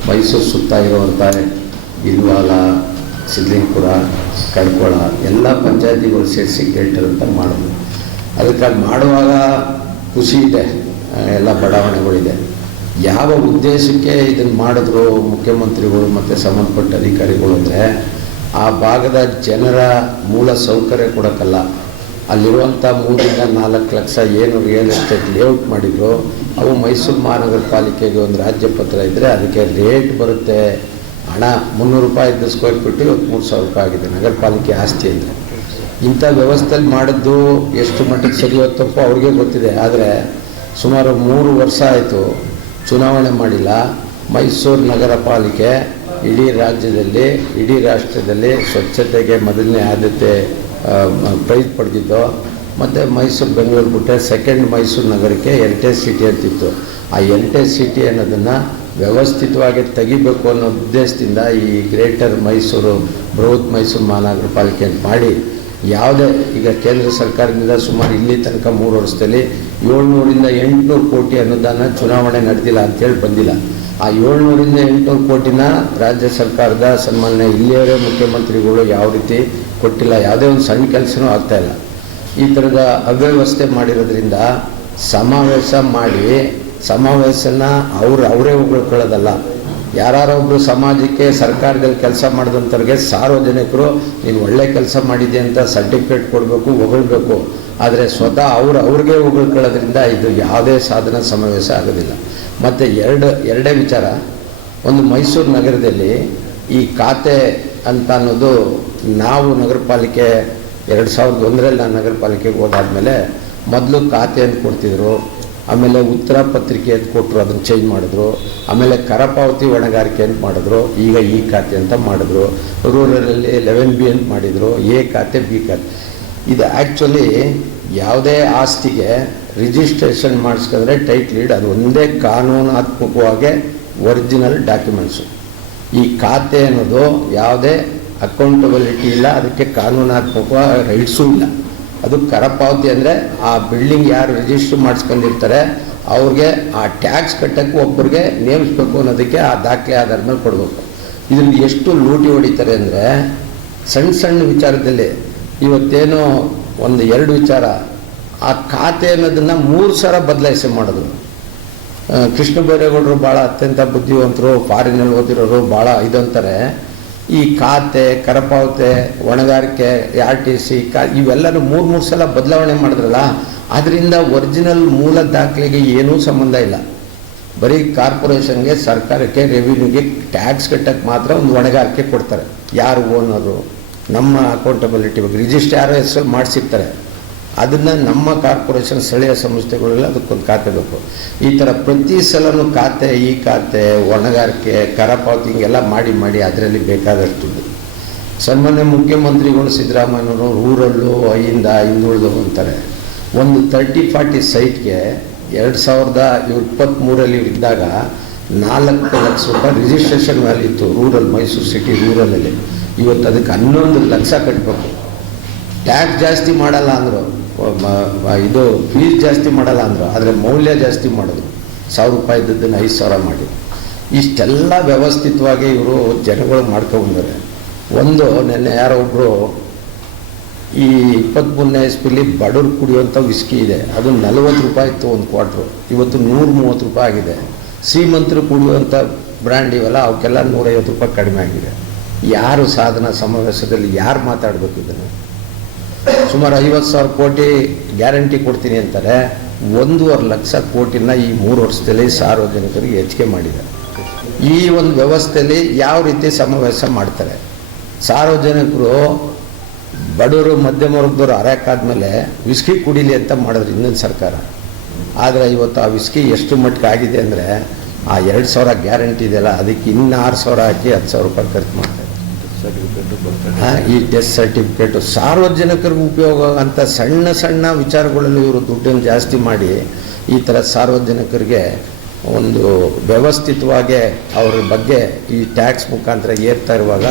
ಮೈಸೂರು ಸುತ್ತ ಇರುವಂಥ ಇಲ್ವಾಲ, ಸಿದ್ಲಿಂಗ್ಪುರ, ಕಡ್ಕೊಳ ಎಲ್ಲ ಪಂಚಾಯತಿಗಳು ಸೇರಿಸಿ ಗ್ರೇಟರ್ ಅಂತ ಮಾಡಿದ್ರು. ಅದಕ್ಕಾಗಿ ಮಾಡುವಾಗ ಖುಷಿ ಇದೆ, ಎಲ್ಲ ಬಡಾವಣೆಗಳಿದೆ. ಯಾವ ಉದ್ದೇಶಕ್ಕೆ ಇದನ್ನು ಮಾಡಿದ್ರು ಮುಖ್ಯಮಂತ್ರಿಗಳು ಮತ್ತು ಸಂಬಂಧಪಟ್ಟ ಅಧಿಕಾರಿಗಳು ಅಂದರೆ, ಆ ಭಾಗದ ಜನರ ಮೂಲ ಸೌಕರ್ಯ ಕೊಡೋಕ್ಕಲ್ಲ, ಅಲ್ಲಿರುವಂಥ 3-4 ಲಕ್ಷ ಏನು ರಿಯಲ್ ಎಸ್ಟೇಟ್ ಲೇಔಟ್ ಮಾಡಿದ್ರು ಅವು ಮೈಸೂರು ಮಹಾನಗರ ಪಾಲಿಕೆಗೆ ಒಂದು ರಾಜ್ಯ ಪತ್ರ ಇದ್ದರೆ ಅದಕ್ಕೆ ರೇಟ್ ಬರುತ್ತೆ. ಹಣ 300 ರೂಪಾಯಿ ಇದ್ದ ಸ್ಕ್ವೇರ್ ಫೀಟ್ ಇವತ್ತು 3,000 ರೂಪಾಯಿ ಆಗಿದೆ ನಗರ ಪಾಲಿಕೆ ಆಸ್ತಿ ಅಂದರೆ. ಇಂಥ ವ್ಯವಸ್ಥೆಯಲ್ಲಿ ಮಾಡಿದ್ದು ಎಷ್ಟು ಮಟ್ಟಿಗೆ ಸರಿ ತಪ್ಪು ಅವ್ರಿಗೆ ಗೊತ್ತಿದೆ. ಆದರೆ ಸುಮಾರು 3 ವರ್ಷ ಆಯಿತು, ಚುನಾವಣೆ ಮಾಡಿಲ್ಲ. ಮೈಸೂರು ನಗರ ಪಾಲಿಕೆ ಇಡೀ ರಾಜ್ಯದಲ್ಲಿ, ಇಡೀ ರಾಷ್ಟ್ರದಲ್ಲಿ ಸ್ವಚ್ಛತೆಗೆ ಮೊದಲನೇ ಆದ್ಯತೆ ಪ್ರೈಸ್ ಪಡೆದಿದ್ದು. ಮತ್ತು ಮೈಸೂರು ಬೆಂಗಳೂರು ಬಿಟ್ಟರೆ ಸೆಕೆಂಡ್ ಮೈಸೂರು ನಗರಕ್ಕೆ ಹೆರಿಟೇಜ್ ಸಿಟಿ ಅಂತಿತ್ತು. ಆ ಹೆರಿಟೇಜ್ ಸಿಟಿ ಅನ್ನೋದನ್ನು ವ್ಯವಸ್ಥಿತವಾಗಿ ತೆಗಿಬೇಕು ಅನ್ನೋ ಉದ್ದೇಶದಿಂದ ಈ ಗ್ರೇಟರ್ ಮೈಸೂರು ಬೃಹತ್ ಮೈಸೂರು ಮಹಾನಗರ ಪಾಲಿಕೆ ಅಂತ ಮಾಡಿ, ಯಾವುದೇ ಈಗ ಕೇಂದ್ರ ಸರ್ಕಾರದಿಂದ ಸುಮಾರು ಇಲ್ಲಿ ತನಕ 3 ವರ್ಷದಲ್ಲಿ 700-800 ಕೋಟಿ ಅನುದಾನ ಚುನಾವಣೆ ನಡೆದಿಲ್ಲ ಅಂಥೇಳಿ ಬಂದಿಲ್ಲ. ಆ 700-800 ಕೋಟಿನ ರಾಜ್ಯ ಸರ್ಕಾರದ ಸನ್ಮಾನ್ಯ ಇಲ್ಲಿಯವರೇ ಮುಖ್ಯಮಂತ್ರಿಗಳು ಯಾವ ರೀತಿ ಕೊಟ್ಟಿಲ್ಲ. ಯಾವುದೇ ಒಂದು ಸಣ್ಣ ಕೆಲಸನೂ ಆಗ್ತಾಯಿಲ್ಲ. ಈ ಥರದ ಅವ್ಯವಸ್ಥೆ ಮಾಡಿರೋದ್ರಿಂದ ಸಮಾವೇಶ ಮಾಡಿ ಸಮಾವೇಶನ ಅವರೇ ಉಳ್ಕೊಳ್ಳೋದಲ್ಲ. ಯಾರೊಬ್ಬರು ಸಮಾಜಕ್ಕೆ ಸರ್ಕಾರದಲ್ಲಿ ಕೆಲಸ ಮಾಡಿದಂಥವ್ರಿಗೆ ಸಾರ್ವಜನಿಕರು ನೀನು ಒಳ್ಳೆ ಕೆಲಸ ಮಾಡಿದ್ದೆ ಅಂತ ಸರ್ಟಿಫಿಕೇಟ್ ಕೊಡಬೇಕು, ಹೊಗಳ್ಬೇಕು. ಆದರೆ ಸ್ವತಃ ಅವ್ರಿಗೆ ಹೊಗಳ್ಕೊಳ್ಳೋದ್ರಿಂದ ಇದು ಯಾವುದೇ ಸಾಧನಾ ಸಮಾವೇಶ ಆಗೋದಿಲ್ಲ. ಮತ್ತು ಎರಡೇ ವಿಚಾರ. ಒಂದು ಮೈಸೂರು ನಗರದಲ್ಲಿ ಈ ಖಾತೆ ಅಂತ ಅನ್ನೋದು, ನಾವು ನಗರ ಪಾಲಿಕೆ 2001ರಲ್ಲಿ ನಾನು ನಗರ ಪಾಲಿಕೆಗೆ ಹೋದಾದ್ಮೇಲೆ ಮೊದಲು ಖಾತೆ ಅಂತ ಕೊಡ್ತಿದ್ರು, ಆಮೇಲೆ ಉತ್ತರ ಪತ್ರಿಕೆ ಅಂತ ಕೊಟ್ಟರು, ಅದನ್ನು ಚೇಂಜ್ ಮಾಡಿದ್ರು. ಆಮೇಲೆ ಕರಪಾವತಿ ಹೊಣೆಗಾರಿಕೆ ಅಂತ ಮಾಡಿದ್ರು, ಈಗ ಈ ಖಾತೆ ಅಂತ ಮಾಡಿದ್ರು. ರೂರಲಲ್ಲಿ 11B ಅಂತ ಮಾಡಿದರು, ಎ ಖಾತೆ ಬಿ ಖಾತೆ. ಇದು ಆ್ಯಕ್ಚುಲಿ ಯಾವುದೇ ಆಸ್ತಿಗೆ ರಿಜಿಸ್ಟ್ರೇಷನ್ ಮಾಡಿಸ್ಕೊಂಡ್ರೆ ಟೈಟ್ಲ್ ಡೀಡ್ ಅದು ಒಂದೇ ಕಾನೂನಾತ್ಮಕವಾಗಿ ಒರಿಜಿನಲ್ ಡಾಕ್ಯುಮೆಂಟ್ಸು. ಈ ಖಾತೆ ಅನ್ನೋದು ಯಾವುದೇ ಅಕೌಂಟಬಿಲಿಟಿ ಇಲ್ಲ, ಅದಕ್ಕೆ ಕಾನೂನಾತ್ಮಕ ರೈಟ್ಸೂ ಇಲ್ಲ. ಅದು ಕರಪಾವತಿ ಅಂದರೆ ಆ ಬಿಲ್ಡಿಂಗ್ ಯಾರು ರಿಜಿಸ್ಟ್ರ್ ಮಾಡಿಸ್ಕೊಂಡಿರ್ತಾರೆ ಅವ್ರಿಗೆ ಆ ಟ್ಯಾಕ್ಸ್ ಕಟ್ಟೋಕ್ಕೆ ಒಬ್ಬರಿಗೆ ನೇಮಿಸ್ಬೇಕು ಅನ್ನೋದಕ್ಕೆ ಆ ದಾಖಲೆ ಆಧಾರದ ಮೇಲೆ ಕೊಡಬೇಕು. ಇದರಲ್ಲಿ ಎಷ್ಟು ಲೂಟಿ ಹೊಡಿತಾರೆ ಅಂದರೆ ಸಣ್ಣ ವಿಚಾರದಲ್ಲಿ. ಇವತ್ತೇನೋ 1-2 ವಿಚಾರ, ಆ ಖಾತೆ ಅನ್ನೋದನ್ನು 3 ಸಲ ಬದಲಾಯಿಸಿ ಮಾಡಿದ್ರು. ಕೃಷ್ಣ ಬೈರೇಗೌಡರು ಭಾಳ ಅತ್ಯಂತ ಬುದ್ಧಿವಂತರು, ಫಾರಿನಲ್ಲಿ ಓದಿರೋರು, ಭಾಳ ಇದಂತಾರೆ. ಈ ಖಾತೆ, ಕರಪಾವತೆ, ಹೊಣೆಗಾರಿಕೆ, RTC ಇವೆಲ್ಲರೂ 3 ಸಲ ಬದಲಾವಣೆ ಮಾಡಿದ್ರಲ್ಲ, ಅದರಿಂದ ಒರಿಜಿನಲ್ ಮೂಲ ದಾಖಲೆಗೆ ಏನೂ ಸಂಬಂಧ ಇಲ್ಲ. ಬರೀ ಕಾರ್ಪೊರೇಷನ್ಗೆ, ಸರ್ಕಾರಕ್ಕೆ, ರೆವಿನ್ಯೂಗೆ ಟ್ಯಾಕ್ಸ್ ಕಟ್ಟಕ್ಕೆ ಮಾತ್ರ ಒಂದು ಹೊಣೆಗಾರಿಕೆ ಕೊಡ್ತಾರೆ. ಯಾರು ಓನರು, ನಮ್ಮ ಅಕೌಂಟಬಿಲಿಟಿ ಬಗ್ಗೆ ರಿಜಿಸ್ಟರ್ ಯಾರೋ ಹೆಸರು ಮಾಡಿಸಿರ್ತಾರೆ. ಅದನ್ನು ನಮ್ಮ ಕಾರ್ಪೊರೇಷನ್ ಸ್ಥಳೀಯ ಸಂಸ್ಥೆಗಳೆಲ್ಲ ಅದಕ್ಕೊಂದು ಖಾತೆ ಬೇಕು. ಈ ಥರ ಪ್ರತಿ ಸಲನೂ ಖಾತೆ, ಈ ಖಾತೆ, ಹೊಣೆಗಾರಿಕೆ, ಕರ ಪಾವತಿ ಹಿಂಗೆಲ್ಲ ಮಾಡಿ ಅದರಲ್ಲಿ ಬೇಕಾದಷ್ಟು. ಸನ್ಮಾನ್ಯ ಮುಖ್ಯಮಂತ್ರಿಗಳು ಸಿದ್ದರಾಮಯ್ಯನವರು ರೂರಲ್ಲು ಹಿಂದುಳಿದು ಅಂತಾರೆ. ಒಂದು 30-40 ಸೈಟ್ಗೆ 2023 ಇದ್ದಾಗ 4 ಲಕ್ಷ ರೂಪಾಯಿ ರಿಜಿಸ್ಟ್ರೇಷನ್ ವ್ಯಾಲ್ಯೂ ಇತ್ತು ರೂರಲ್, ಮೈಸೂರು ಸಿಟಿ ರೂರಲಲ್ಲಿ. ಇವತ್ತು ಅದಕ್ಕೆ 11 ಲಕ್ಷ ಕಟ್ಟಬೇಕು. ಟ್ಯಾಕ್ಸ್ ಜಾಸ್ತಿ ಮಾಡಲ್ಲ ಅಂದರು, ಇದು ಫೀಸ್ ಜಾಸ್ತಿ ಮಾಡಲ್ಲ ಅಂದರು, ಆದರೆ ಮೌಲ್ಯ ಜಾಸ್ತಿ ಮಾಡಿದ್ರು. 1000 ರೂಪಾಯಿ ಇದ್ದದ್ದನ್ನು 5000 ಮಾಡಿ. ಇಷ್ಟೆಲ್ಲ ವ್ಯವಸ್ಥಿತವಾಗಿ ಇವರು ಜನಗಳು ಮಾಡ್ಕೊಂಡ್ಬಂದರೆ. ಒಂದು ನೆನ್ನೆ ಯಾರೋ ಒಬ್ಬರು ಈ 23ನೇ ಇಸ್ವಿಲಿ ಬಡವ್ರು ಕುಡಿಯುವಂಥ ವಿಸ್ಕಿ ಇದೆ, ಅದು 40 ರೂಪಾಯಿ ಇತ್ತು ಒಂದು ಕ್ವಾರ್ಟ್ರು, ಇವತ್ತು 130 ರೂಪಾಯಿ ಆಗಿದೆ. ಶ್ರೀಮಂತರು ಕುಡಿಯುವಂಥ ಬ್ರ್ಯಾಂಡ್ ಇವೆಲ್ಲ ಅವಕ್ಕೆಲ್ಲ 150 ರೂಪಾಯಿ ಕಡಿಮೆ ಆಗಿದೆ. ಯಾರು ಸಾಧನಾ ಸಮಾವೇಶದಲ್ಲಿ ಯಾರು ಮಾತಾಡಬೇಕು ಇದನ್ನು? ಸುಮಾರು 50,000 ಕೋಟಿ ಗ್ಯಾರಂಟಿ ಕೊಡ್ತೀನಿ ಅಂತಾರೆ. 1.5 ಲಕ್ಷ ಕೋಟಿನ ಈ 3 ವರ್ಷದಲ್ಲಿ ಸಾರ್ವಜನಿಕರಿಗೆ ಹೆಚ್ಚಿಗೆ ಮಾಡಿದೆ. ಈ ಒಂದು ವ್ಯವಸ್ಥೆಯಲ್ಲಿ ಯಾವ ರೀತಿ ಸಮಾವೇಶ ಮಾಡ್ತಾರೆ? ಸಾರ್ವಜನಿಕರು, ಬಡವರು, ಮಧ್ಯಮ ವರ್ಗದವರು ಅರಕಾದ್ಮೇಲೆ ವಿಸ್ಕಿ ಕುಡಿಲಿ ಅಂತ ಮಾಡಿದ್ರು ಇನ್ನೊಂದು ಸರ್ಕಾರ. ಆದರೆ ಇವತ್ತು ಆ ವಿಸ್ಕಿ ಎಷ್ಟು ಮಟ್ಟಿಗೆ ಆಗಿದೆ ಅಂದರೆ, ಆ 2,000 ಗ್ಯಾರಂಟಿ ಇದೆಯಲ್ಲ, ಅದಕ್ಕೆ ಇನ್ನು 6,000 ಹಾಕಿ 10,000 ರೂಪಾಯಿ ಖರ್ಚು ಮಾಡ್ತಾರೆ. ಈ ಟೆಸ್ಟ್ ಸರ್ಟಿಫಿಕೇಟು ಸಾರ್ವಜನಿಕರಿಗೆ ಉಪಯೋಗ ಅಂತ ಸಣ್ಣ ಸಣ್ಣ ವಿಚಾರಗಳಲ್ಲಿ ಇವರು ದುಡ್ಡನ್ನು ಜಾಸ್ತಿ ಮಾಡಿ ಈ ಥರ ಸಾರ್ವಜನಿಕರಿಗೆ ಒಂದು ವ್ಯವಸ್ಥಿತವಾಗಿ ಅವ್ರ ಬಗ್ಗೆ ಈ ಟ್ಯಾಕ್ಸ್ ಮುಖಾಂತರ ಏರ್ತಾ ಇರುವಾಗ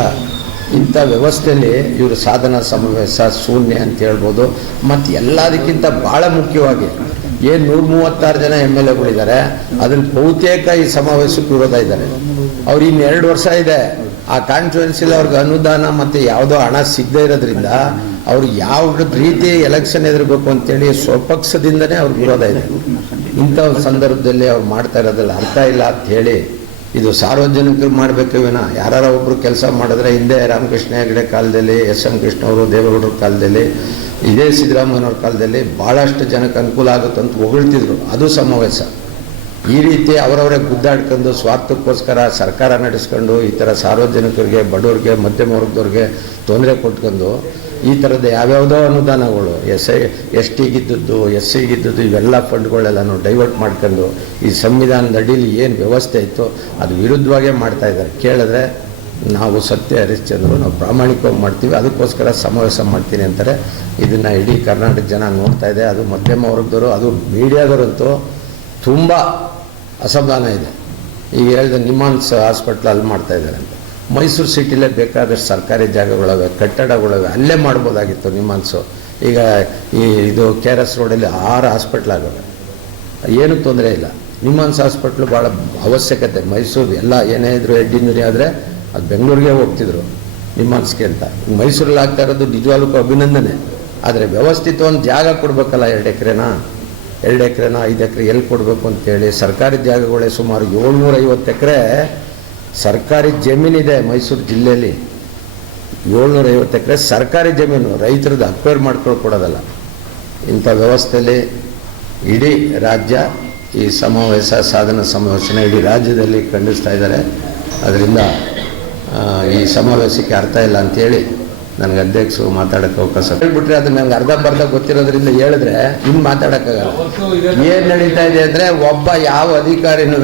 ಇಂಥ ವ್ಯವಸ್ಥೆಯಲ್ಲಿ ಇವರು ಸಾಧನಾ ಸಮಾವೇಶ ಶೂನ್ಯ ಅಂತ ಹೇಳ್ಬೋದು. ಮತ್ತು ಎಲ್ಲದಕ್ಕಿಂತ ಭಾಳ ಮುಖ್ಯವಾಗಿ ಏನು 136 ಜನ MLA ಗಳಿದ್ದಾರೆ, ಅದ್ರಲ್ಲಿ ಬಹುತೇಕ ಈ ಸಮಾವೇಶಕ್ಕೆ ವಿರೋಧ ಇದ್ದಾರೆ. ಅವ್ರು ಇನ್ನು 2 ವರ್ಷ ಇದೆ. ಆ ಕಾನ್ಸ್ಟಿಟ್ಯೂನ್ಸಿಲಿ ಅವ್ರಿಗೆ ಅನುದಾನ ಮತ್ತು ಯಾವುದೋ ಹಣ ಸಿಗದೇ ಇರೋದ್ರಿಂದ ಅವ್ರು ಯಾವ ರೀತಿ ಎಲೆಕ್ಷನ್ ಎದುರಬೇಕು ಅಂತೇಳಿ ಸ್ವಪಕ್ಷದಿಂದನೇ ಅವ್ರಿಗೆ ವಿರೋಧ ಇದೆ. ಇಂಥ ಸಂದರ್ಭದಲ್ಲಿ ಅವ್ರು ಮಾಡ್ತಾ ಇರೋದಿಲ್ಲ ಅರ್ಥ ಇಲ್ಲ ಅಂತ ಹೇಳಿ ಇದು ಸಾರ್ವಜನಿಕರು ಮಾಡಬೇಕು ವಿನ ಯಾರು ಒಬ್ಬರು ಕೆಲಸ ಮಾಡಿದ್ರೆ, ಹಿಂದೆ ರಾಮಕೃಷ್ಣ ಹೆಗಡೆ ಕಾಲದಲ್ಲಿ, SM ಕೃಷ್ಣ ಅವರು, ದೇವೇಗೌಡರ ಕಾಲದಲ್ಲಿ, ಇದೇ ಸಿದ್ದರಾಮಯ್ಯನವ್ರ ಕಾಲದಲ್ಲಿ ಭಾಳಷ್ಟು ಜನಕ್ಕೆ ಅನುಕೂಲ ಆಗುತ್ತೆ ಅಂತ ಹೊಗಳ್ತಿದ್ರು. ಅದು ಸಮಾವೇಶ. ಈ ರೀತಿ ಅವರವರೇ ಗುದ್ದಾಡ್ಕೊಂಡು ಸ್ವಾರ್ಥಕ್ಕೋಸ್ಕರ ಸರ್ಕಾರ ನಡೆಸ್ಕೊಂಡು ಈ ಥರ ಸಾರ್ವಜನಿಕರಿಗೆ, ಬಡವ್ರಿಗೆ, ಮಧ್ಯಮ ವರ್ಗದವ್ರಿಗೆ ತೊಂದರೆ ಕೊಟ್ಕೊಂಡು ಈ ಥರದ ಯಾವ್ಯಾವುದೋ ಅನುದಾನಗಳು ST ಗಿದ್ದದ್ದು, SC ಗಿದ್ದದ್ದು ಇವೆಲ್ಲ ಫಂಡ್ಗಳೆಲ್ಲನೂ ಡೈವರ್ಟ್ ಮಾಡ್ಕೊಂಡು ಈ ಸಂವಿಧಾನದ ಅಡಿಯಲ್ಲಿ ಏನು ವ್ಯವಸ್ಥೆ ಇತ್ತು ಅದು ವಿರುದ್ಧವಾಗೇ ಮಾಡ್ತಾಯಿದ್ದಾರೆ. ಕೇಳಿದ್ರೆ ನಾವು ಸತ್ಯ ಹರಿಶ್ಚಂದ್ರು, ನಾವು ಪ್ರಾಮಾಣಿಕವಾಗಿ ಮಾಡ್ತೀವಿ, ಅದಕ್ಕೋಸ್ಕರ ಸಮಾವೇಶ ಮಾಡ್ತೀನಿ ಅಂತಾರೆ. ಇದನ್ನು ಇಡೀ ಕರ್ನಾಟಕ ಜನ ನೋಡ್ತಾ ಇದೆ. ಅದು ಮಧ್ಯಮ ವರ್ಗದವರು, ಅದು ಮೀಡಿಯಾದವರಂತೂ ತುಂಬ ಅಸಮಾಧಾನ ಇದೆ. ಈಗ ಹೇಳಿದ ನಿಮ್ಹಾನ್ಸ್ ಹಾಸ್ಪಿಟ್ಲ್ ಅಲ್ಲಿ ಮಾಡ್ತಾಯಿದ್ದಾರೆ ಅಂತ. ಮೈಸೂರು ಸಿಟಿಲೇ ಬೇಕಾದಷ್ಟು ಸರ್ಕಾರಿ ಜಾಗಗಳವೆ, ಕಟ್ಟಡಗಳವೆ, ಅಲ್ಲೇ ಮಾಡ್ಬೋದಾಗಿತ್ತು ನಿಮ್ಹಾನ್ಸು. ಈಗ ಇದು KRS ರೋಡಲ್ಲಿ 6 ಹಾಸ್ಪಿಟ್ಲ್ ಆಗವೆ, ಏನೂ ತೊಂದರೆ ಇಲ್ಲ. ನಿಮ್ಹಾನ್ಸ್ ಹಾಸ್ಪಿಟ್ಲು ಭಾಳ ಅವಶ್ಯಕತೆ. ಮೈಸೂರು ಎಲ್ಲ ಏನೇ ಇದ್ರು ಹೆಡ್ ಇಂಜುರಿ ಆದರೆ ಅದು ಬೆಂಗಳೂರಿಗೆ ಹೋಗ್ತಿದ್ರು ನಿಮ್ಹಾನ್ಸ್ಗೆ ಅಂತ. ಮೈಸೂರಲ್ಲಿ ಆಗ್ತಾ ಇರೋದು ನಿಜವಾಗ್ಲೂ ಅಭಿನಂದನೆ. ಆದರೆ ವ್ಯವಸ್ಥಿತ ಒಂದು ಜಾಗ ಕೊಡಬೇಕಲ್ಲ, 2 ಎಕರೆನಾ 5 ಎಕರೆ ಎಲ್ಲಿ ಕೊಡಬೇಕು ಅಂತೇಳಿ ಸರ್ಕಾರಿ ಜಾಗಗಳೇ ಸುಮಾರು 750 ಎಕರೆ ಸರ್ಕಾರಿ ಜಮೀನಿದೆ ಮೈಸೂರು ಜಿಲ್ಲೆಯಲ್ಲಿ. 750 ಎಕರೆ ಸರ್ಕಾರಿ ಜಮೀನು ರೈತರದ್ದು ಅಕ್ವೈರ್ ಮಾಡ್ಕೊಡೋದಲ್ಲ. ಇಂಥ ವ್ಯವಸ್ಥೆಯಲ್ಲಿ ಇಡೀ ರಾಜ್ಯ ಈ ಸಮಾವೇಶ, ಸಾಧನಾ ಸಮಾವೇಶನ ಇಡೀ ರಾಜ್ಯದಲ್ಲಿ ಖಂಡಿಸ್ತಾ ಇದ್ದಾರೆ. ಅದರಿಂದ ಈ ಸಮಾವೇಶಕ್ಕೆ ಅರ್ಥ ಇಲ್ಲ ಅಂಥೇಳಿ ನನಗೆ ಅಧ್ಯಕ್ಷರು ಮಾತಾಡೋಕ್ಕೆ ಅವಕಾಶ ಹೇಳ್ಬಿಟ್ರೆ, ಅದು ನನಗೆ ಅರ್ಧ ಗೊತ್ತಿರೋದ್ರಿಂದ ಹೇಳಿದ್ರೆ ಇನ್ನು ಮಾತಾಡೋಕ್ಕಾಗಲ್ಲ. ಏನು ನಡೀತಾ ಇದೆ ಅಂದರೆ, ಒಬ್ಬ ಯಾವ ಅಧಿಕಾರಿನೂ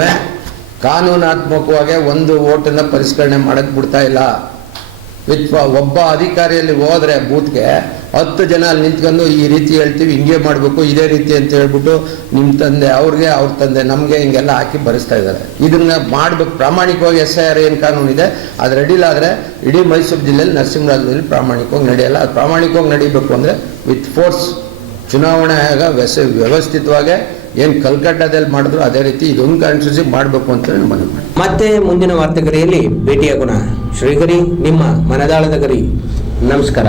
ಕಾನೂನಾತ್ಮಕವಾಗಿ ಒಂದು ಓಟನ್ನು ಪರಿಷ್ಕರಣೆ ಮಾಡೋಕ್ಕೆ ಬಿಡ್ತಾ ಇಲ್ಲ. ಒಬ್ಬ ಅಧಿಕಾರಿಯಲ್ಲಿ ಹೋದರೆ ಬೂತ್ಗೆ 10 ಜನ ಅಲ್ಲಿ ನಿಂತ್ಕೊಂಡು ಈ ರೀತಿ ಹೇಳ್ತೀವಿ, ಹಿಂಗೆ ಮಾಡಬೇಕು, ಇದೇ ರೀತಿ ಅಂತ ಹೇಳ್ಬಿಟ್ಟು ನಿಮ್ಮ ತಂದೆ ಅವ್ರಿಗೆ, ಅವ್ರ ತಂದೆ ನಮಗೆ ಹಿಂಗೆಲ್ಲ ಹಾಕಿ ಬರೆಸ್ತಾ ಇದ್ದಾರೆ. ಇದನ್ನು ಮಾಡಬೇಕು ಪ್ರಾಮಾಣಿಕವಾಗಿ. SIR ಏನು ಕಾನೂನಿದೆ ಅದು ರೆಡಿಲ್ಲ ಆದರೆ ಇಡೀ ಮೈಸೂರು ಜಿಲ್ಲೆಯಲ್ಲಿ, ನರಸಿಂಹರಾಜದಲ್ಲಿ ಪ್ರಾಮಾಣಿಕವಾಗಿ ನಡೆಯಲ್ಲ. ಅದು ಪ್ರಾಮಾಣಿಕವಾಗಿ ನಡೀಬೇಕು ಅಂದರೆ ವಿತ್ ಫೋರ್ಸ್ ಚುನಾವಣೆ ಆಗ ವ್ಯವಸ್ಥಿತವಾಗಿ ಏನು ಕಲ್ಕಟ್ಟಾದಲ್ಲಿ ಮಾಡಿದ್ರು ಅದೇ ರೀತಿ ಇದೊಂದು ಕಾನ್ಸ್ಟಿಟ್ಯೂನ್ಸಿ ಮಾಡಬೇಕು ಅಂತ ಮನವಿ ಮಾಡಿ. ಮತ್ತೆ ಮುಂದಿನ ವಾರ್ತೆಗರಿಯಲ್ಲಿ ಭೇಟಿಯಾಗೋಣ. ಶ್ರೀಗರಿ, ನಿಮ್ಮ ಮನದಾಳದ ಗರಿ. ನಮಸ್ಕಾರ.